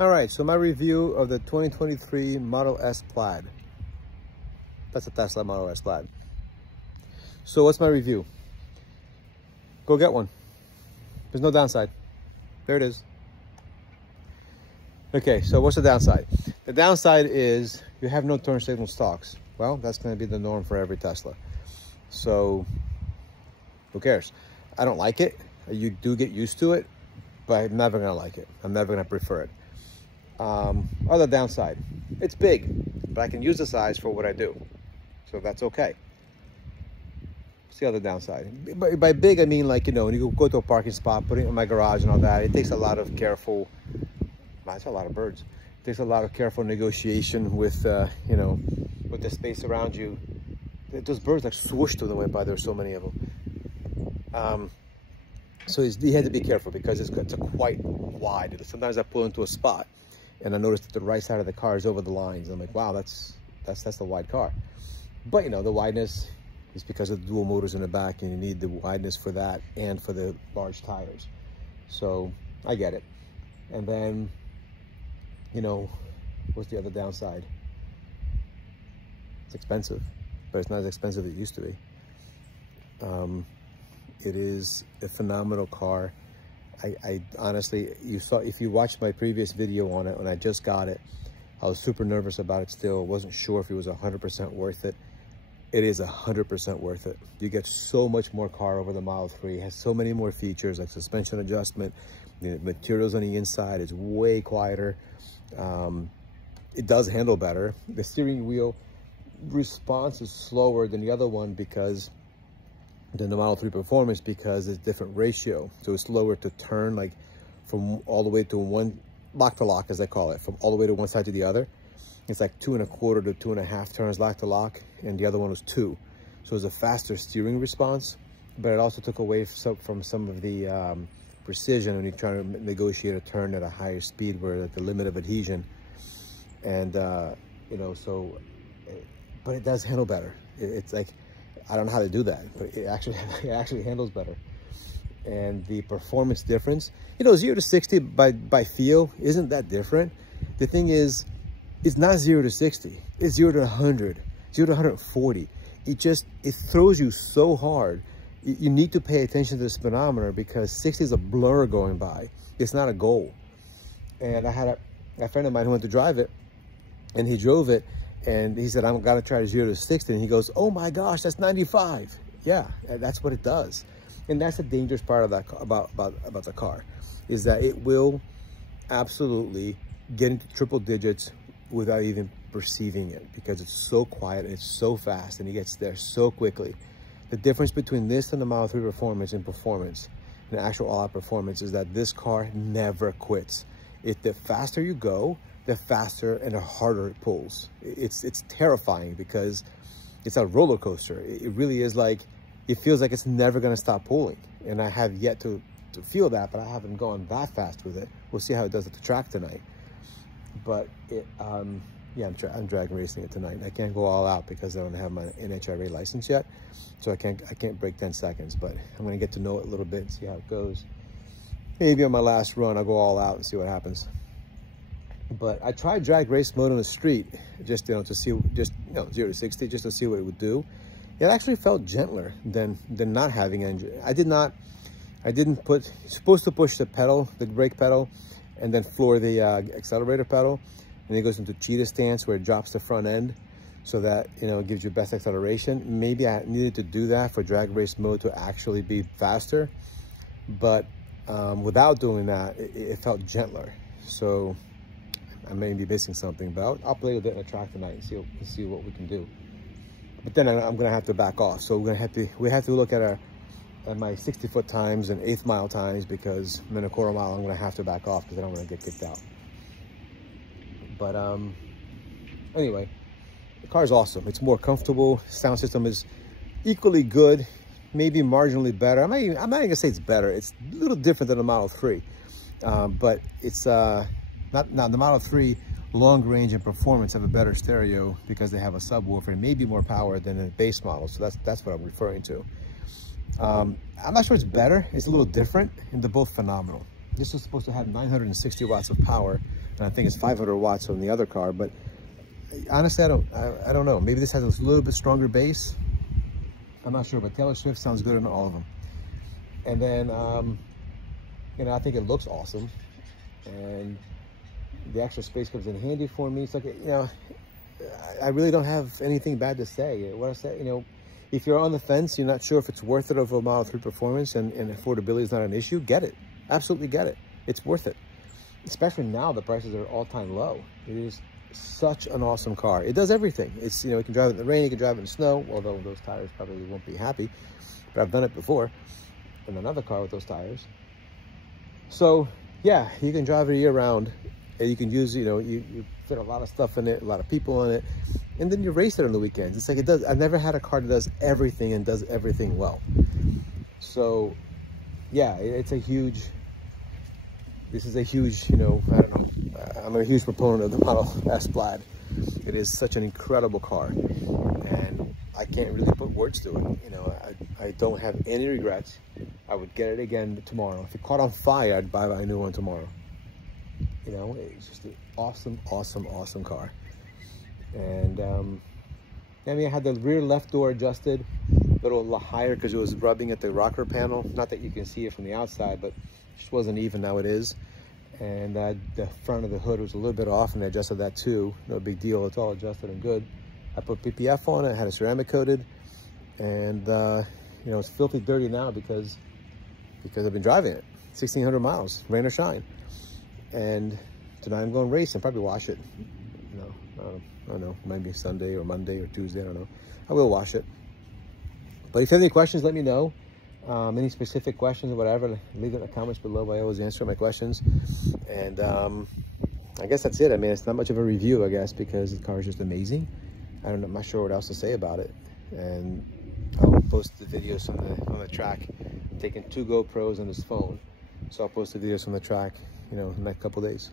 All right, so my review of the 2023 Model S Plaid. That's a Tesla Model S Plaid. So what's my review? Go get one. There's no downside. There it is. Okay, so what's the downside? The downside is you have no turn signal stalks. Well, that's going to be the norm for every Tesla. So who cares? I don't like it. You do get used to it, but I'm never going to like it. I'm never going to prefer it. Other downside, it's big, but I can use the size for what I do. So that's okay. What's the other downside? By big, I mean, like, you know, when you go to a parking spot, putting it in my garage and all that, it takes a lot of careful, that's a lot of birds. It takes a lot of careful negotiation with, you know, with the space around you. Those birds like swooshed when they went by. There's so many of them. So you had to be careful because it's quite wide. Sometimes I pull into a spot and I notice that the right side of the car is over the lines. I'm like, wow, that's a wide car. But you know, the wideness is because of the dual motors in the back, and you need the wideness for that and for the large tires. So I get it. And then, you know, what's the other downside? It's expensive, but it's not as expensive as it used to be. It is a phenomenal car. I honestly, if you watched my previous video on it, when I just got it, I was super nervous about it still. Wasn't sure if it was 100% worth it. It is 100% worth it. You get so much more car over the Model 3. It has so many more features like suspension adjustment. The materials on the inside is way quieter. It does handle better. The steering wheel response is slower than the other one than the Model 3 Performance, because it's different ratio. So it's slower to turn, like from all the way to one, lock to lock as they call it, from all the way to one side to the other. It's like 2.25 to 2.5 turns lock to lock, and the other one was 2. So it was a faster steering response, but it also took away from some of the precision when you're trying to negotiate a turn at a higher speed where at the limit of adhesion. And you know, so, but it does handle better. It's like, I don't know how to do that, but it actually handles better. And the performance difference, you know, 0 to 60 by feel isn't that different. The thing is, it's not 0 to 60. It's 0 to 100, 0 to 140. It throws you so hard. You need to pay attention to the speedometer because 60 is a blur going by. It's not a goal. And I had a friend of mine who went to drive it, and he drove it, and he said, I'm gonna try 0 to 60. And he goes, oh my gosh, that's 95. Yeah, that's what it does. And that's the dangerous part of that about the car, is that it will absolutely get into triple digits without even perceiving it, because it's so quiet and it's so fast and it gets there so quickly. The difference between this and the Model 3 Performance in performance, and actual all-out performance, is that this car never quits. The faster you go, the faster and the harder it pulls. It's terrifying because it's a roller coaster. It really is. like, it feels like it's never going to stop pulling. And I have yet to feel that, but I haven't gone that fast with it. We'll see how it does at the track tonight. But yeah, I'm drag racing it tonight. I can't go all out because I don't have my NHRA license yet, so I can't break 10 seconds. But I'm going to get to know it a little bit and see how it goes. Maybe on my last run I'll go all out and see what happens. But I tried drag race mode on the street, just, you know, to see, just, you know, 0 to 60, just to see what it would do. It actually felt gentler than not having engine. You're supposed to push the pedal, the brake pedal, and then floor the accelerator pedal. And it goes into cheetah stance where it drops the front end so that, you know, it gives you best acceleration. Maybe I needed to do that for drag race mode to actually be faster. But without doing that, it felt gentler. So I may be missing something, but I'll play with it in the track tonight and see what we can do. But then I'm gonna have to back off. So we have to look at my 60-foot times and 1/8 mile times, because in a 1/4 mile I'm gonna have to back off because I don't want to get kicked out. But anyway, the car's awesome. It's more comfortable. Sound system is equally good, maybe marginally better. I'm not even gonna say it's better. It's a little different than the Model 3, but it's not. Now the Model 3 long range and performance have a better stereo because they have a subwoofer and maybe more power than the base model. So that's what I'm referring to. I'm not sure it's better. It's a little different, and they're both phenomenal. This is supposed to have 960 watts of power. And I think it's 500 watts on the other car, but honestly, I don't know. Maybe this has a little bit stronger bass. I'm not sure, but Taylor Swift sounds good in all of them. And then, you know, I think it looks awesome. And the extra space comes in handy for me. It's like, you know, I really don't have anything bad to say. What I say, you know, if you're on the fence, you're not sure if it's worth it over a Model 3 performance and affordability is not an issue, get it. Absolutely get it. It's worth it. Especially now the prices are all-time low. It is such an awesome car. It does everything. It's, you know, you can drive it in the rain, you can drive it in the snow, although those tires probably won't be happy. But I've done it before in another car with those tires. So yeah, you can drive it year round. And you can use, you know, you fit a lot of stuff in it, a lot of people in it, and then you race it on the weekends. It's like it does. I've never had a car that does everything and does everything well. So yeah, it's a huge, this is a huge, you know, I don't know. I'm a huge proponent of the Model S Plaid. It is such an incredible car, and I can't really put words to it. You know, I don't have any regrets. I would get it again tomorrow. If it caught on fire, I'd buy a new one tomorrow. You know, it's just an awesome, awesome, awesome car. And I mean, I had the rear left door adjusted a little higher because it was rubbing at the rocker panel. Not that you can see it from the outside, but it just wasn't even. Now it is. And the front of the hood was a little bit off, and I adjusted that too. No big deal. It's all adjusted and good. I put PPF on it. I had it ceramic coated, and you know, it's filthy dirty now because I've been driving it 1,600 miles, rain or shine. And tonight I'm going race and probably wash it. You know, I don't know, maybe Sunday or Monday or Tuesday, I don't know. I will wash it. But if you have any questions, let me know. Any specific questions or whatever, leave it in the comments below. I always answer my questions. And I guess that's it. I mean, it's not much of a review, I guess, because the car is just amazing. I'm not sure what else to say about it. And I'll post the videos from the track. I'm taking 2 GoPros on this phone. So I'll post the videos from the track, you know, in the next couple days.